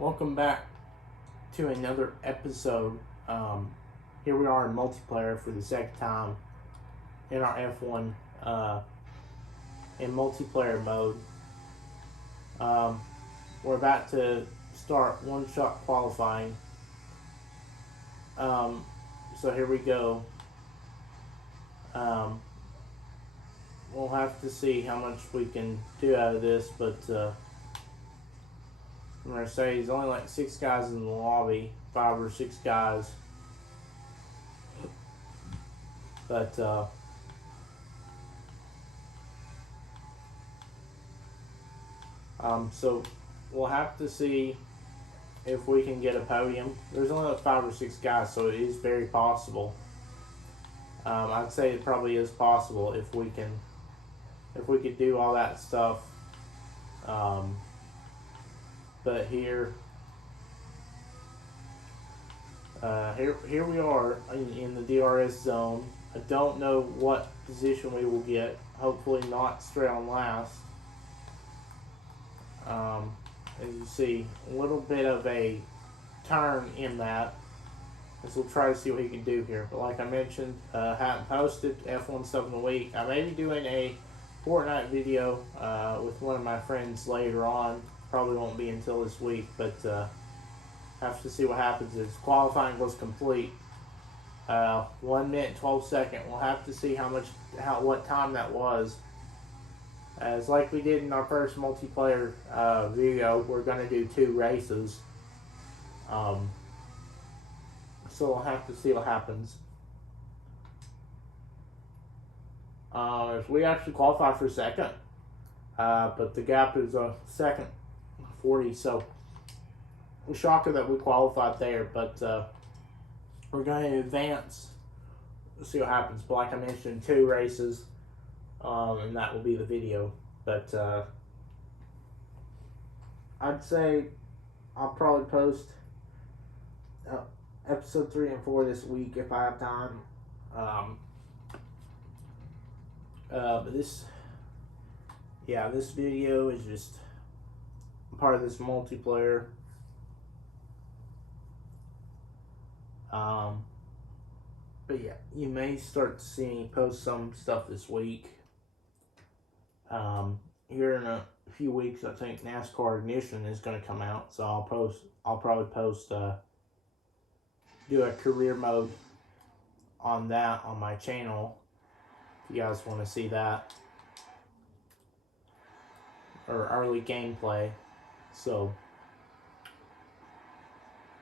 Welcome back to another episode. Here we are in multiplayer for the second time in our F1 in multiplayer mode. We're about to start one-shot qualifying. So here we go. We'll have to see how much we can do out of this, but I'm going to say there's only like 6 guys in the lobby, 5 or 6 guys. But so we'll have to see if we can get a podium. There's only like 5 or 6 guys, so it is very possible. I'd say it probably is possible if we could do all that stuff. But here we are in the DRS zone. I don't know what position we will get. Hopefully not straight on last. As you see, a little bit of a turn in that. As we'll try to see what he can do here. But like I mentioned, haven't posted F1 stuff in the week. I may be doing a Fortnite video with one of my friends later on. Probably won't be until this week, but have to see what happens. As qualifying was complete, 1 minute 12 seconds. We'll have to see what time that was. As like we did in our first multiplayer video, we're going to do 2 races. So we'll have to see what happens. We actually qualified for second, but the gap is a second 40. So we're shocked that we qualified there, but we're going to advance. We'll see what happens. But like I mentioned, 2 races. And that will be the video. But I'd say I'll probably post episode 3 and 4 this week if I have time. But this video is just part of this multiplayer. But yeah, you may start seeing me post some stuff this week. Here in a few weeks, I think NASCAR Ignition is going to come out, so I'll probably post do a career mode on that on my channel if you guys want to see that, or early gameplay. So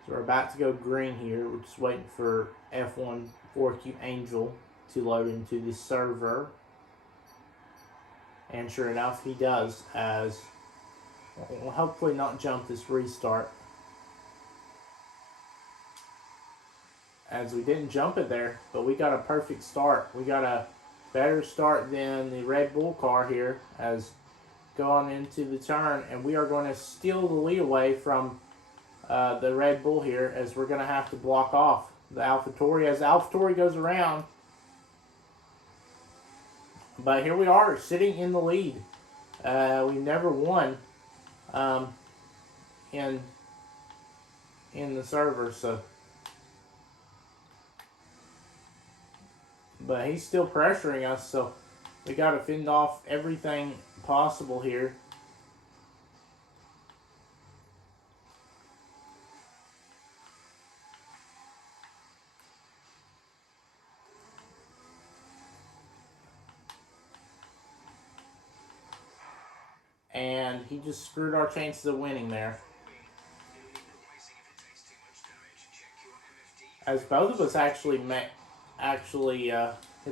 we're about to go green here. We're just waiting for F1 4Q Angel to load into the server. And sure enough, he does, as we'll hopefully not jump this restart. As we didn't jump it there, but we got a perfect start. We got a better start than the Red Bull car here, as going into the turn, and we are going to steal the lead away from the Red Bull here, as we're going to have to block off the AlphaTauri as the AlphaTauri goes around. But here we are, sitting in the lead. We've never won in the server, so. But he's still pressuring us, so we got to fend off everything possible here. And he just screwed our chances of winning there. As both of us actually hit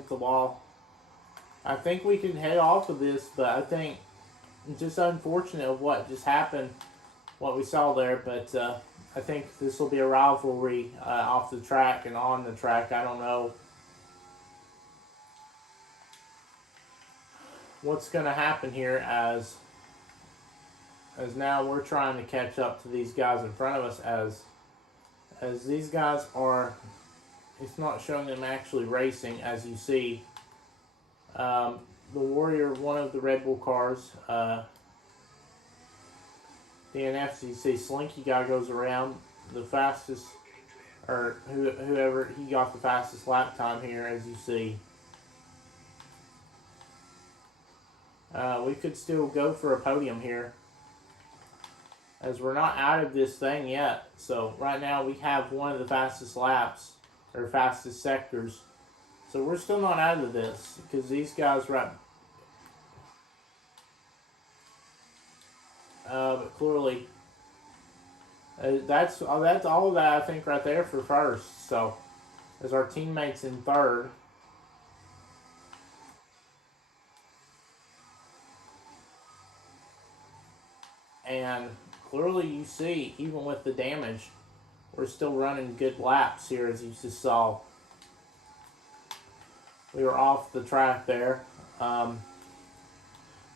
the wall. I think we can head off of this, but I think it's just unfortunate of what just happened, what we saw there. But I think this will be a rivalry off the track and on the track. I don't know what's going to happen here, as now we're trying to catch up to these guys in front of us, as these guys are, it's not showing them actually racing. As you see, the Warrior, one of the Red Bull cars, DNFs. You see Slinky guy goes around the fastest, or whoever, he got the fastest lap time here, as you see. We could still go for a podium here, as we're not out of this thing yet. So right now we have one of the fastest laps, or fastest sectors. So we're still not out of this, because these guys right. But clearly, that's all of that, I think, right there for first. So as our teammates in third. And clearly you see, even with the damage, we're still running good laps here, as you just saw. We were off the track there.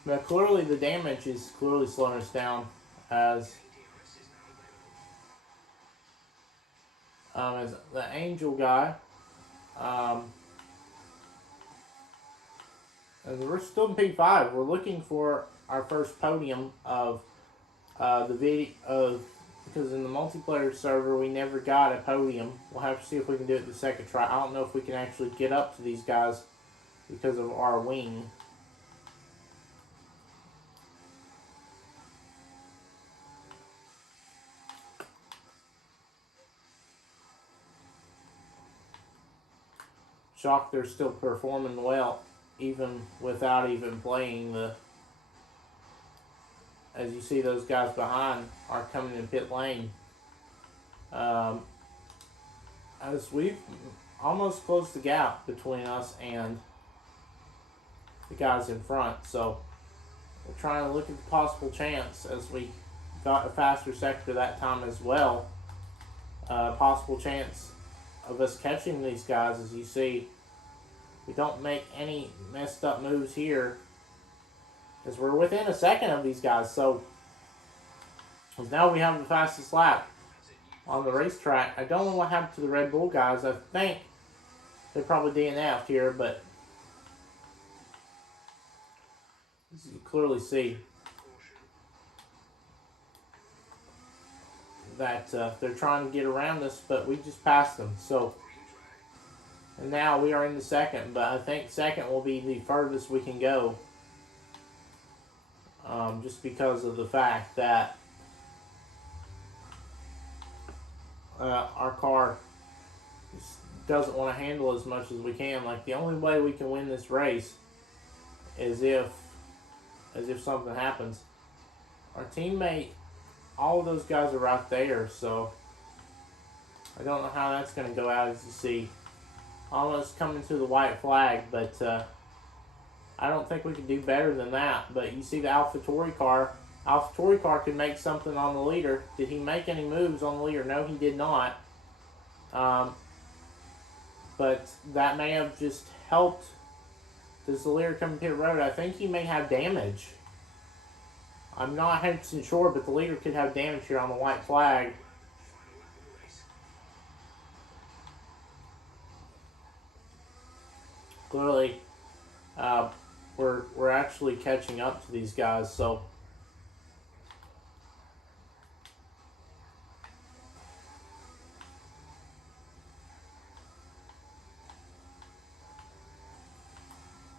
But clearly the damage is clearly slowing us down, as the Angel guy. And we're still in P5. We're looking for our first podium of the video, because in the multiplayer server we never got a podium. We'll have to see if we can do it the second try. I don't know if we can actually get up to these guys because of our wing. Shocked they're still performing well, even without even playing the. As you see, those guys behind are coming in pit lane. As we've almost closed the gap between us and the guys in front. So we're trying to look at the possible chance, as we got a faster sector that time as well. Possible chance of us catching these guys. As you see, we don't make any messed up moves here, because we're within a second of these guys. So now we have the fastest lap on the racetrack. I don't know what happened to the Red Bull guys. I think they probably DNF'd here, but as you clearly see that they're trying to get around us, but we just passed them. So, and now we are in the second, but I think second will be the furthest we can go, just because of the fact that our car just doesn't want to handle as much as we can. Like, the only way we can win this race is if something happens. Our teammate, all of those guys are right there, so I don't know how that's going to go out. As you see, almost coming to the white flag, but I don't think we can do better than that. But you see the AlphaTauri car. AlphaTauri car could make something on the leader. Did he make any moves on the leader? No, he did not. But that may have just helped. Does the leader come to pit road? I think he may have damage. I'm not 100% sure, but the leader could have damage here on the white flag. Clearly, we're actually catching up to these guys, so.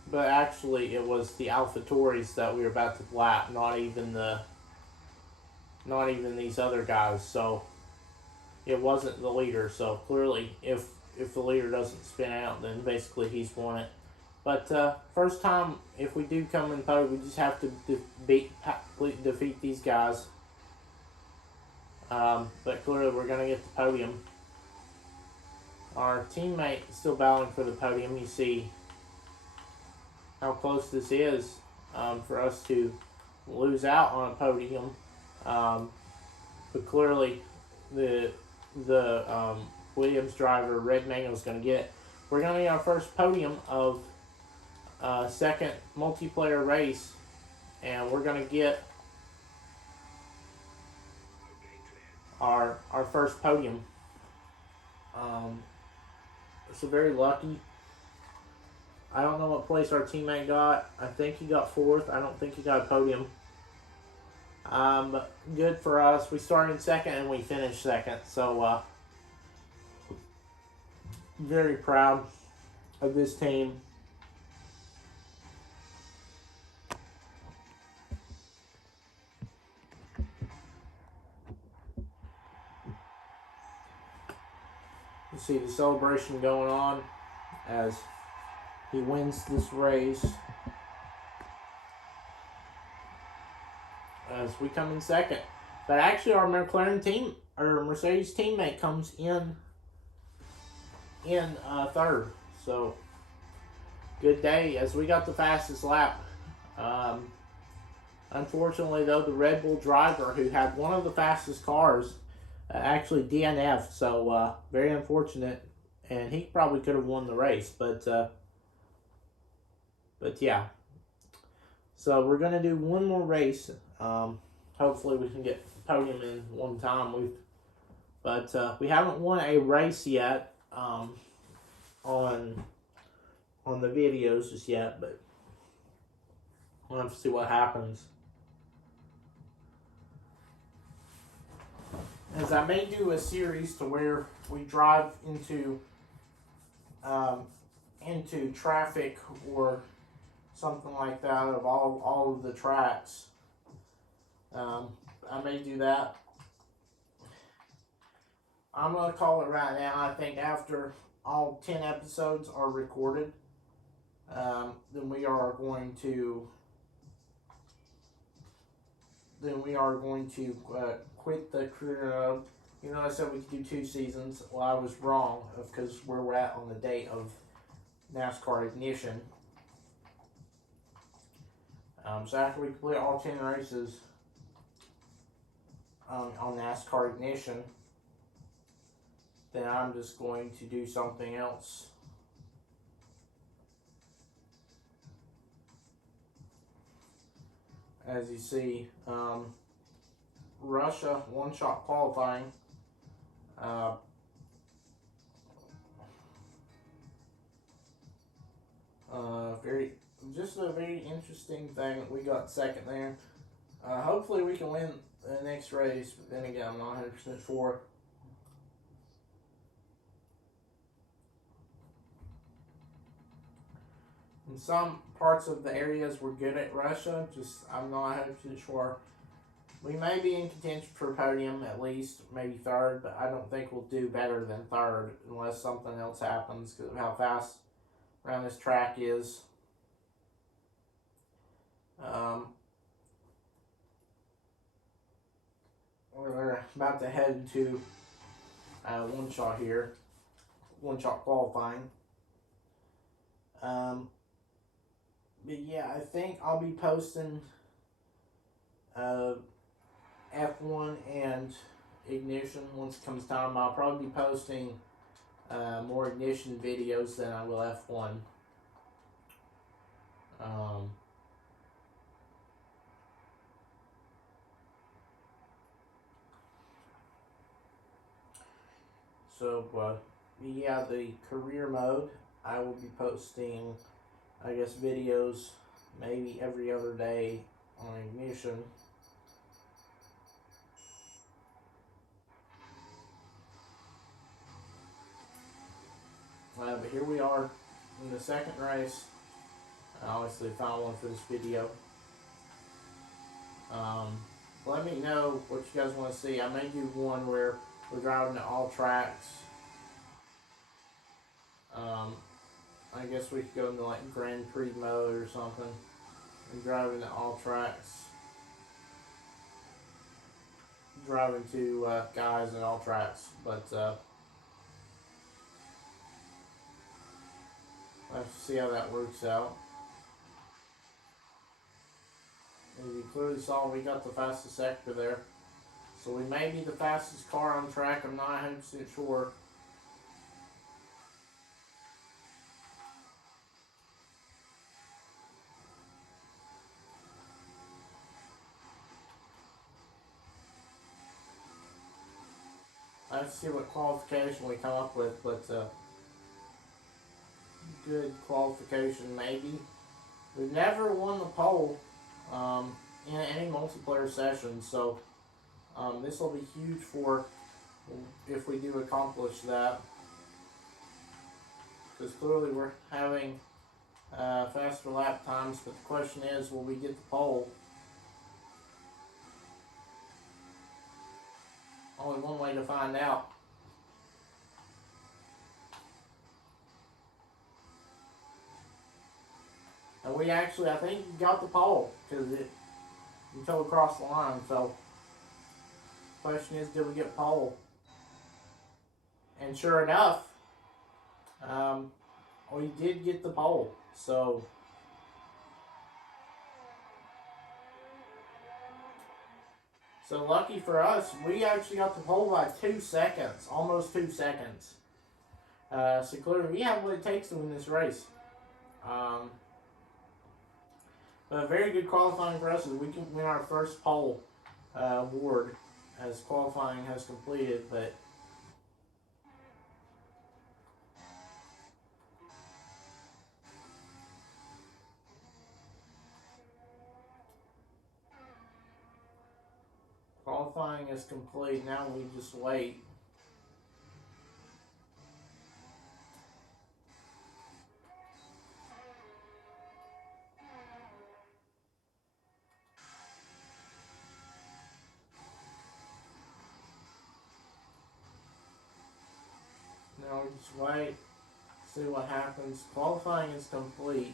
But actually, it was the AlphaTauris that we were about to lap, not even these other guys. So it wasn't the leader. So clearly, if the leader doesn't spin out, then basically he's won it. But first time, if we do come in podium, we just have to defeat these guys. But clearly, we're going to get the podium. Our teammate is still battling for the podium. You see how close this is for us to lose out on a podium. But clearly, the Williams driver, Red Mango, is going to get it. We're going to get our first podium of second multiplayer race, and we're going to get our first podium. So very lucky. I don't know what place our teammate got. I think he got fourth. I don't think he got a podium. Good for us. We started second and we finished second. So, very proud of this team. You see the celebration going on as he wins this race. As we come in second. But actually our McLaren team, or Mercedes teammate comes in third. So, good day as we got the fastest lap. Unfortunately, though, the Red Bull driver who had one of the fastest cars actually DNF'd. So, very unfortunate. And he probably could have won the race. But yeah. So, we're going to do one more race. Hopefully, we can get Podium in one time. But we haven't won a race yet on the videos just yet, but we'll have to see what happens. As I may do a series to where we drive into traffic or something like that of all of the tracks. I may do that. I'm going to call it right now. I think after all 10 episodes are recorded, then we are going to quit the career mode. You know, I said we could do 2 seasons. Well, I was wrong because where we're at on the date of NASCAR Ignition. So after we complete all 10 races on NASCAR Ignition, then I'm just going to do something else. As you see, Russia one-shot qualifying. Just a very interesting thing. We got second there. Hopefully we can win the next race, but then again, I'm not 100% sure. In some parts of the areas we're good at Russia, I'm not 100% sure. We may be in contention for podium at least, maybe third, but I don't think we'll do better than third unless something else happens because of how fast around this track is. We're about to head into one-shot here, one-shot qualifying. But yeah, I think I'll be posting F1 and Ignition once it comes time. I'll probably be posting more Ignition videos than I will F1. So, yeah, the career mode, I will be posting, I guess, videos maybe every other day on Ignition. But here we are in the second race. Obviously, the final one for this video. Let me know what you guys want to see. I may do one where we're driving to all tracks. I guess we could go into like Grand Prix mode or something and driving to all tracks. Driving to guys at all tracks, but let's see how that works out. As you clearly saw, we got the fastest sector there. So we may be the fastest car on track, I'm not 100% sure. Let's see what qualification we come up with, but good qualification maybe. We've never won the pole. in any multiplayer session. So this will be huge for if we do accomplish that, because clearly we're having faster lap times. But the question is, will we get the pole? Only one way to find out. And we actually, I think, got the pole because it fell across the line. So, question is, did we get pole? And sure enough, we did get the pole. So, lucky for us, we actually got the pole by 2 seconds, almost 2 seconds. So clearly, we have what it takes to win this race. But very good qualifying for us as we can win our first pole award as qualifying has completed. But qualifying is complete. Now we just wait. Now we just wait, see what happens. Qualifying is complete.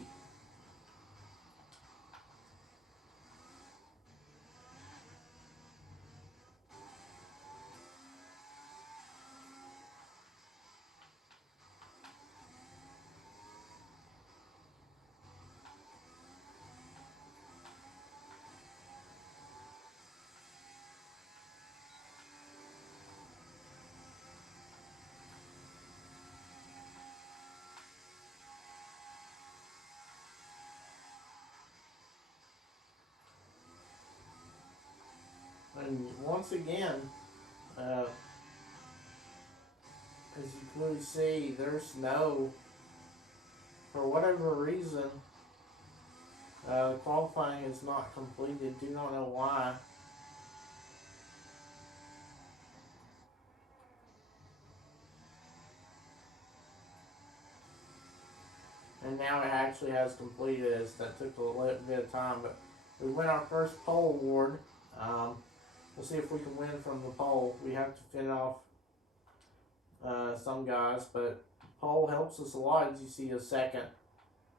And once again, as you clearly see, there's snow. For whatever reason, qualifying is not completed. Do not know why. And now it actually has completed, as that took a little bit of time. But we win our first pole award. We'll see if we can win from the pole. We have to finish off some guys, but pole helps us a lot, as you see a second.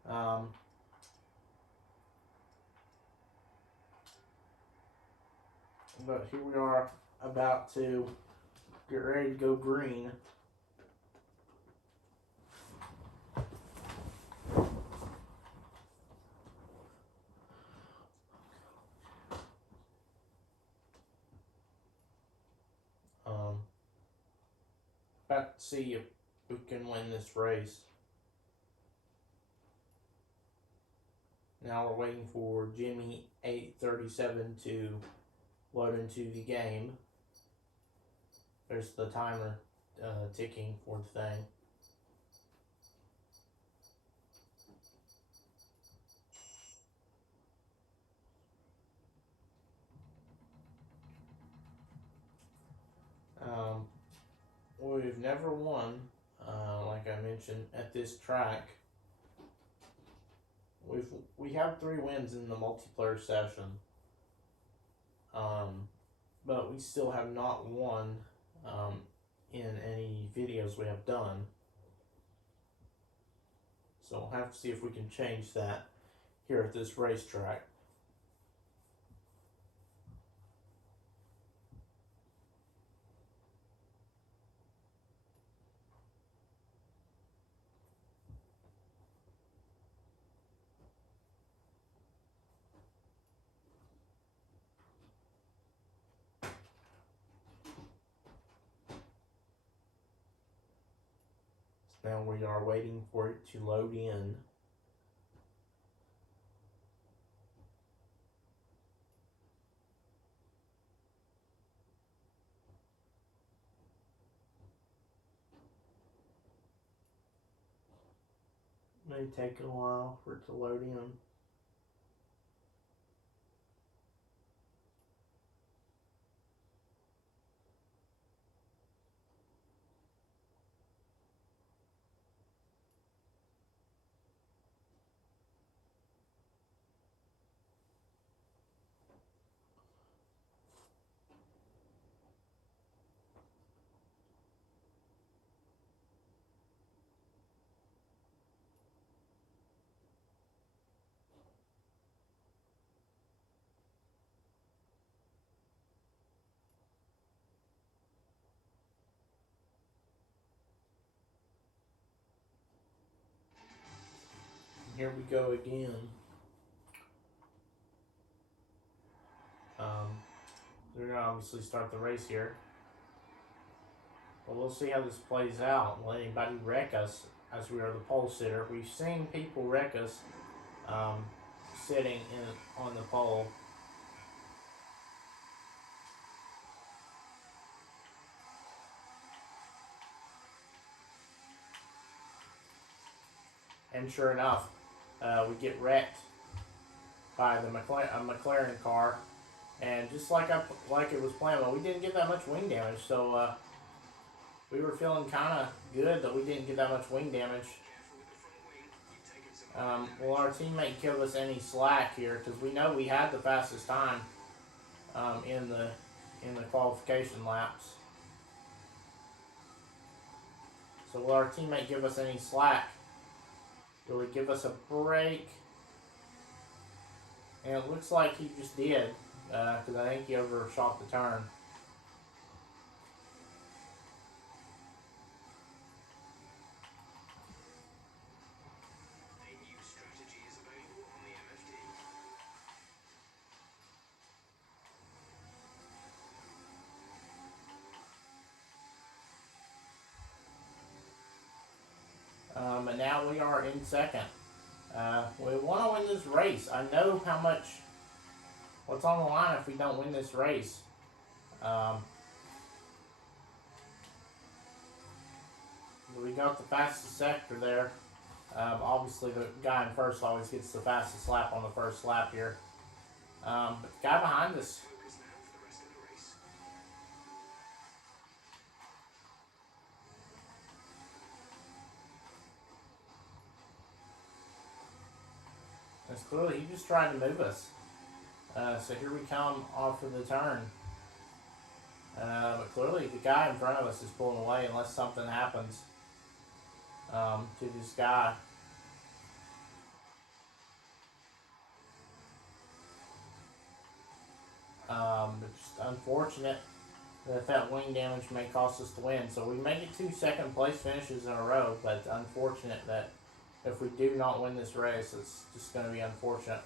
But here we are about to get ready to go green. About to see if we can win this race. Now we're waiting for Jimmy 837 to load into the game. There's the timer ticking for the thing. We've never won, like I mentioned, at this track. We have 3 wins in the multiplayer session, but we still have not won in any videos we have done. So we'll have to see if we can change that here at this racetrack. Now we are waiting for it to load in. May take a while for it to load in. here we go again. We're going to obviously start the race here. But we'll see how this plays out. Will anybody wreck us as we are the pole sitter? We've seen people wreck us sitting on the pole. And sure enough, we get wrecked by the McLaren car. And just like it was planned, well, we didn't get that much wing damage, so we were feeling kind of good that we didn't get that much wing damage. Will our teammate give us any slack here? Because we know we had the fastest time in the qualification laps. So will our teammate give us any slack? Will he give us a break? And it looks like he just did, because I think he overshot the turn. And now we are in second. We want to win this race. I know what's on the line if we don't win this race. We got the fastest sector there. Obviously, the guy in first always gets the fastest lap on the first lap here. But the guy behind us, it's clearly he just tried to move us. So here we come off of the turn. But clearly the guy in front of us is pulling away unless something happens to this guy. It's unfortunate that wing damage may cost us the win. So we may get 2 second place finishes in a row, but unfortunate that if we do not win this race, it's just going to be unfortunate.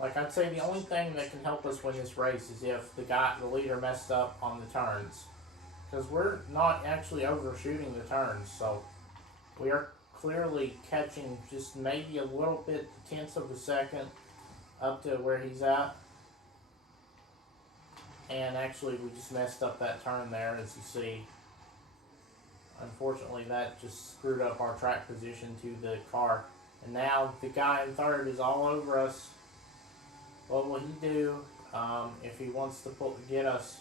Like I'd say, the only thing that can help us win this race is if the leader messed up on the turns, because we're not actually overshooting the turns, so we are clearly catching just maybe a little bit, tenths of a second up to where he's at. And actually we just messed up that turn there, as you see. Unfortunately, that just screwed up our track position to the car. And now the guy in third is all over us. What will he do if he wants to get us?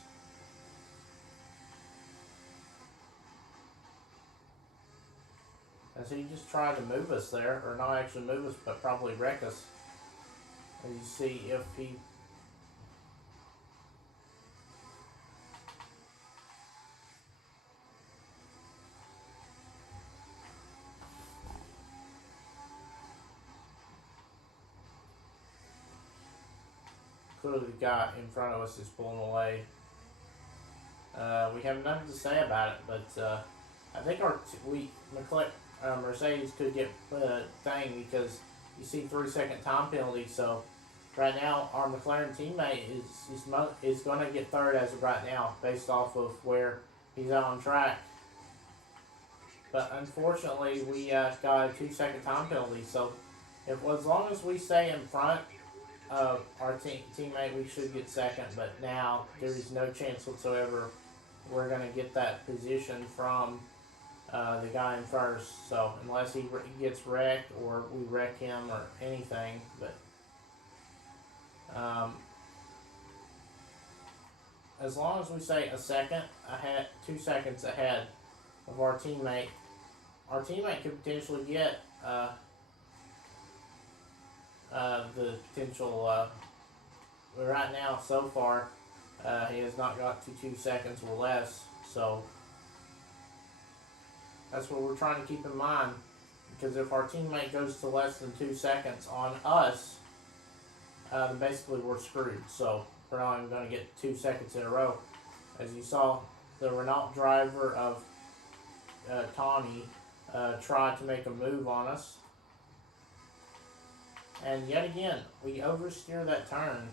As he just tried to move us there, or not actually move us, but probably wreck us. As you see, if he clearly the guy in front of us is pulling away. We have nothing to say about it, but I think Mercedes could get thing, because you see 3 second time penalty. So right now our McLaren teammate is going to get third as of right now, based off of where he's out on track. But unfortunately, we got a 2 second time penalty. So as long as we stay in front of our teammate, we should get second. But now there is no chance whatsoever we're going to get that position from the guy in first. So unless he gets wrecked or we wreck him or anything, but as long as we say a second ahead, 2 seconds ahead of our teammate could potentially get the potential. Right now, so far, he has not got to 2 seconds or less. So that's what we're trying to keep in mind, because if our teammate goes to less than 2 seconds on us, then basically we're screwed. So we're not even going to get 2 seconds in a row. As you saw, the Renault driver of Tawny try to make a move on us. And yet again, we oversteer that turn.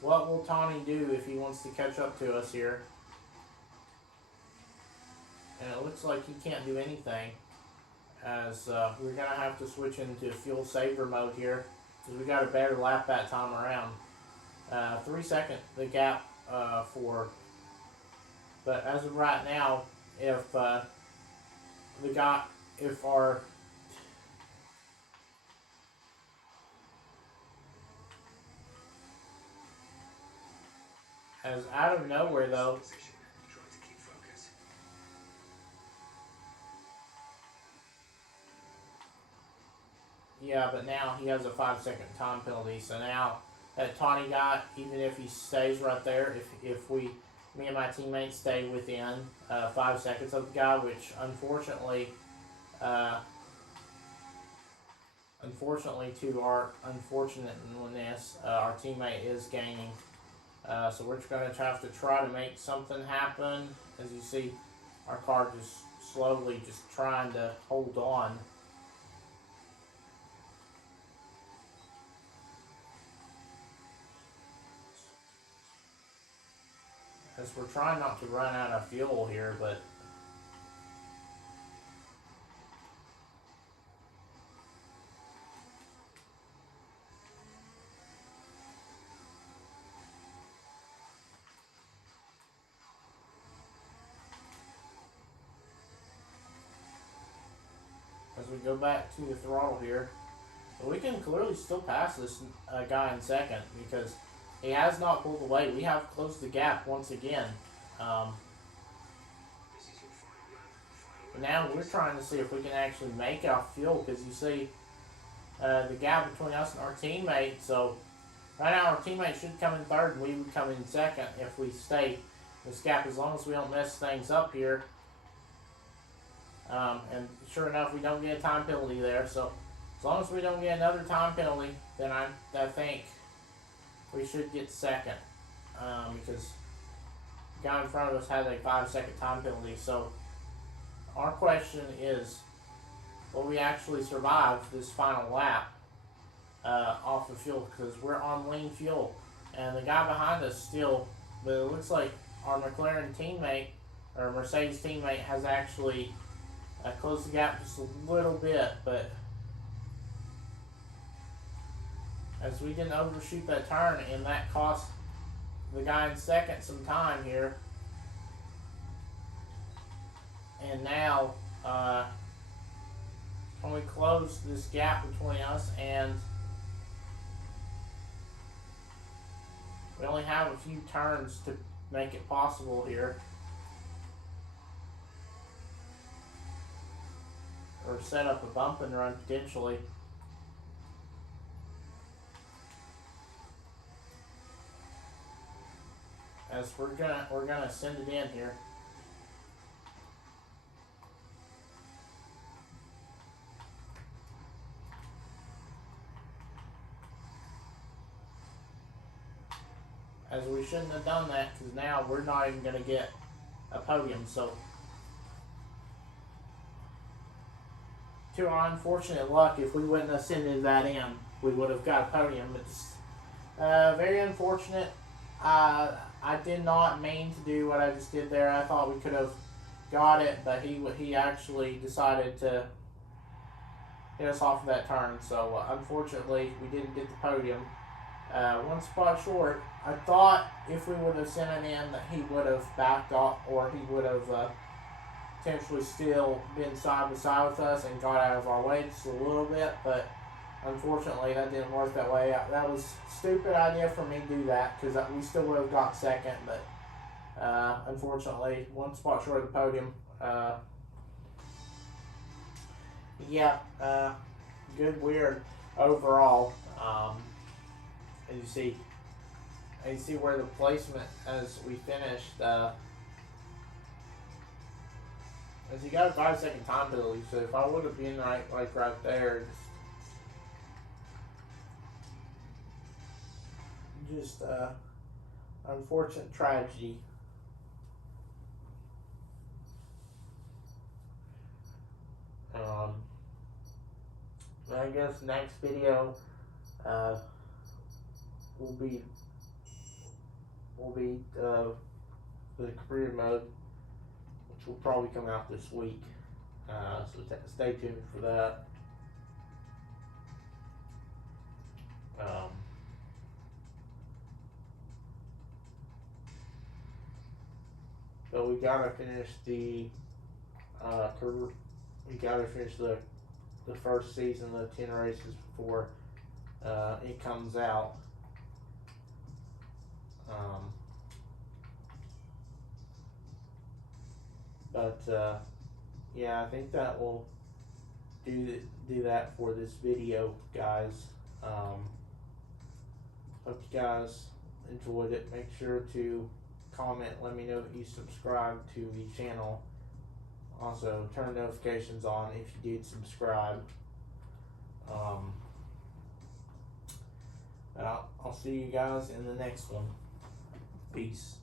What will Tawny do if he wants to catch up to us here? And it looks like he can't do anything, as we're going to have to switch into fuel saver mode here, because we got a better lap that time around. 3 second the gap for, but as of right now, if our as out of nowhere though, yeah, but now he has a 5 second time penalty, so now that Tawny guy, even if he stays right there, if me and my teammates stay within 5 seconds of the guy, which unfortunately to our unfortunateness, our teammate is gaining. So we're going to have to try to make something happen. As you see, our car just slowly just trying to hold on. As we're trying not to run out of fuel here, but as we go back to the throttle here, we can clearly still pass this guy in second because he has not pulled away. We have closed the gap once again. But now we're trying to see if we can actually make our fuel, because you see the gap between us and our teammate. So right now our teammate should come in third and we would come in second if we stay this gap, as long as we don't mess things up here. And sure enough, we don't get a time penalty there. So as long as we don't get another time penalty, then I think we should get second, because the guy in front of us had a 5 second time penalty. So our question is, will we actually survive this final lap off of fuel? Because we're on lean fuel, and the guy behind us still, but it looks like our McLaren teammate, or Mercedes teammate, has actually closed the gap just a little bit, but as we didn't overshoot that turn, and that cost the guy in second some time here. And now, when we close this gap between us, and we only have a few turns to make it possible here, or set up a bump and run potentially. As we're gonna send it in here. As we shouldn't have done that, because now we're not even gonna get a podium. So to our unfortunate luck, if we wouldn't have sent that in, we would have got a podium. It's very unfortunate. I did not mean to do what I just did there. I thought we could have got it, but he actually decided to hit us off of that turn. So unfortunately, we didn't get the podium. 1 spot short. I thought if we would have sent it in, that he would have backed off, or he would have potentially still been side by side with us and got out of our way just a little bit, but unfortunately that didn't work that way. That was a stupid idea for me to do that, because we still would have got second, but unfortunately 1 spot short of the podium. Good weird overall. And you see where the placement as we finished, as he got a 5 second time penalty. So if I would have been right there, just unfortunate tragedy. I guess next video will be the career mode, which will probably come out this week. So stay tuned for that. But we gotta finish the we gotta finish the first season of the 10 races before it comes out. Yeah, I think that will do that for this video, guys. Hope you guys enjoyed it. Make sure to comment, let me know that you subscribe to the channel. Also, turn notifications on if you did subscribe. I'll see you guys in the next one. Peace.